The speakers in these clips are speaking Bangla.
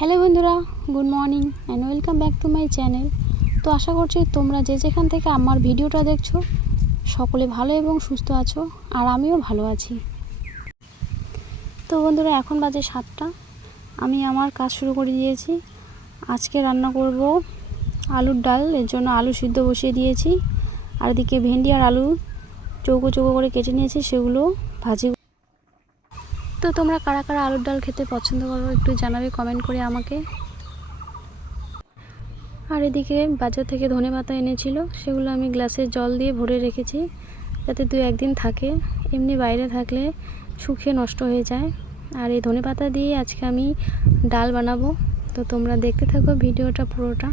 হ্যালো বন্ধুরা, good morning and welcome back to my channel. তো আশা করছি তোমরা যে যেখান থেকে আমার ভিডিওটা দেখছো সকলে ভালো এবং সুস্থ আছো, আর আমিও ভালো আছি। তো বন্ধুরা, এখন বাজে 7টা। আমি আমার কাজ শুরু করে দিয়েছি। আজকে রান্না করব আলুর ডাল, এর জন্য আলু সিদ্ধ বসিয়ে দিয়েছি। আর এদিকে ভেন্ডি আর আলু চৌকো চৌকো করে কেটে নিয়েছি, সেগুলো ভাজি। তো তোমরা কারা কারা আলুর ডাল খেতে পছন্দ করো একটু জানাবে কমেন্ট করে আমাকে। আর এদিকে বাজার থেকে ধনেপাতা এনেছিল, সেগুলো আমি গ্লাসে জল দিয়ে ভরে রেখেছি যাতে 2-1 দিন থাকে। এমনি বাইরে থাকলে শুকিয়ে নষ্ট হয়ে যায়। আর এই ধনেপাতা দিয়ে আজকে আমি ডাল বানাবো। তো তোমরা দেখতে থাকো ভিডিওটা পুরোটা।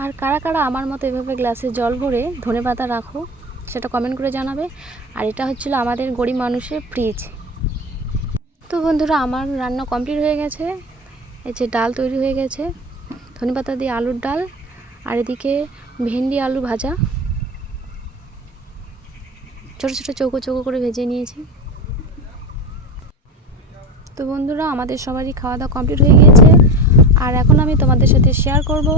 আর কারা কারা আমার মতো এভাবে গ্লাসে জল ভরে ধনেপাতা রাখো সেটা কমেন্ট করে জানাবে। আর এটা হচ্ছিল আমাদের গরিব মানুষের ফ্রিজ। তো বন্ধুরা, আমার রান্না কমপ্লিট হয়ে গেছে। এই যে ডাল তৈরি হয়ে গেছে, ধনেপাতা দিয়ে আলুর ডাল। আর এদিকে ভেন্ডি আলু ভাজা, ছোটো ছোটো চৌকো চৌকো করে ভেজে নিয়েছি। তো বন্ধুরা, আমাদের সবারই খাওয়া দাওয়া কমপ্লিট হয়ে গিয়েছে। আর এখন আমি তোমাদের সাথে শেয়ার করব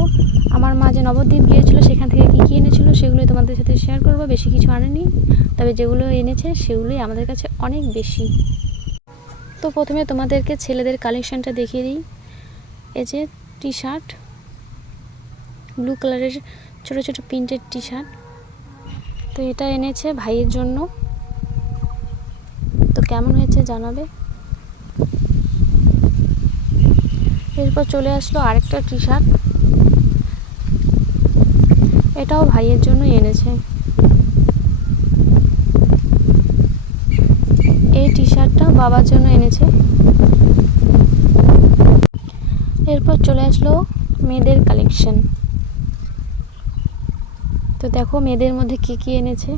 আমার মা যে নবদ্বীপ গিয়েছিল সেখান থেকে কী কী এনেছিল সেগুলোই তোমাদের সাথে শেয়ার করব। বেশি কিছু আনেনি, তবে যেগুলো এনেছে সেগুলোই আমাদের কাছে অনেক বেশি। তো প্রথমে তোমাদেরকে ছেলেদের কালেকশানটা দেখিয়ে দিই। এই যে টি শার্ট, ব্লু কালারের ছোটো ছোটো প্রিন্টেড টি শার্ট। তো এটা এনেছে ভাইয়ের জন্য। তো কেমন হয়েছে জানাবে। এরপর চলে আসলো আরেকটা টি শার্ট, এটাও ভাইয়ের জন্য এনেছে। এই টি শার্টটা বাবার জন্য এনেছে। এরপর চলে আসলো মেয়েদের কালেকশন। তো দেখো মেয়েদের মধ্যে কী কী এনেছে।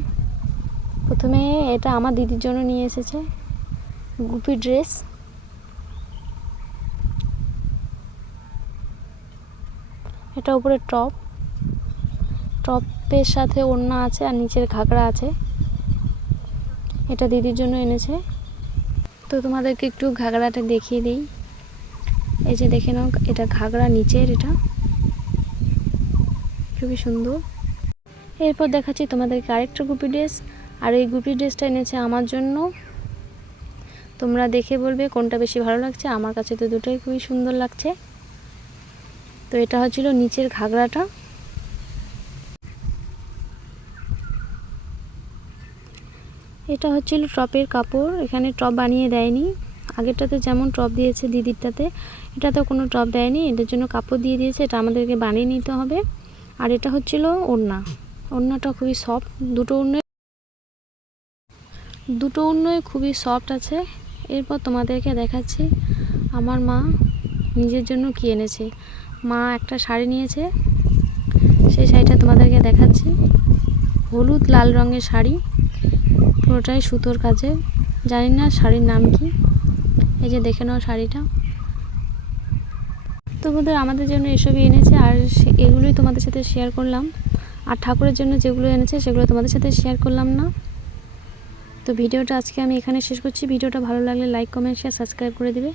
প্রথমে এটা আমার দিদির জন্য নিয়ে এসেছে, গুপি ড্রেস। এটা উপরে টপের সাথে ওড়না আছে আর নিচের ঘাগরা আছে। এটা দিদির জন্য এনেছে। তো তোমাদেরকে একটু ঘাগরাটা দেখিয়ে দিই। এই যে দেখে নাও, এটা ঘাগরা নিচের, এটা খুবই সুন্দর। এরপর দেখাচ্ছি তোমাদেরকে আরেকটা গুপি ড্রেস। আর এই গুপি ড্রেসটা এনেছে আমার জন্য। তোমরা দেখে বলবে কোনটা বেশি ভালো লাগছে। আমার কাছে তো দুটোই খুবই সুন্দর লাগছে। তো এটা হচ্ছিল নিচের ঘাগরাটা। এটা হচ্ছিল টপের কাপড়, এখানে টপ বানিয়ে দেয়নি। আগেরটাতে যেমন টপ দিয়েছে দিদিরটাতে, এটাতেও কোনো টপ দেয়নি, এটার জন্য কাপড় দিয়ে দিয়েছে, এটা আমাদেরকে বানিয়ে নিতে হবে। আর এটা হচ্ছিল ওড়নাটা খুবই সফট, দুটো ওড়নাই খুবই সফট আছে। এরপর তোমাদেরকে দেখাচ্ছি আমার মা নিজের জন্য কী এনেছে। মা একটা শাড়ি নিয়েছে, সেই শাড়িটা তোমাদেরকে দেখাচ্ছি। হলুদ লাল রঙের শাড়ি, পুরোটাই সুতোর কাজে। জানি না শাড়ির নাম কি। এই যে দেখে নাও শাড়িটা। তো বন্ধুরা, আমাদের জন্য এসবই এনেছে, আর এগুলোই তোমাদের সাথে শেয়ার করলাম। আর ঠাকুরের জন্য যেগুলো এনেছে সেগুলো তোমাদের সাথে শেয়ার করলাম না। তো ভিডিওটা আজকে আমি এখানে শেষ করছি। ভিডিওটা ভালো লাগলে লাইক, কমেন্ট, শেয়ার, সাবস্ক্রাইব করে দিবে।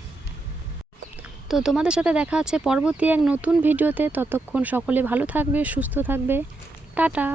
তো তোমাদের সাথে দেখা হচ্ছে পরবর্তী এক নতুন ভিডিওতে। ততক্ষণ সকলে ভালো থাকবে, সুস্থ থাকবে। টাটা।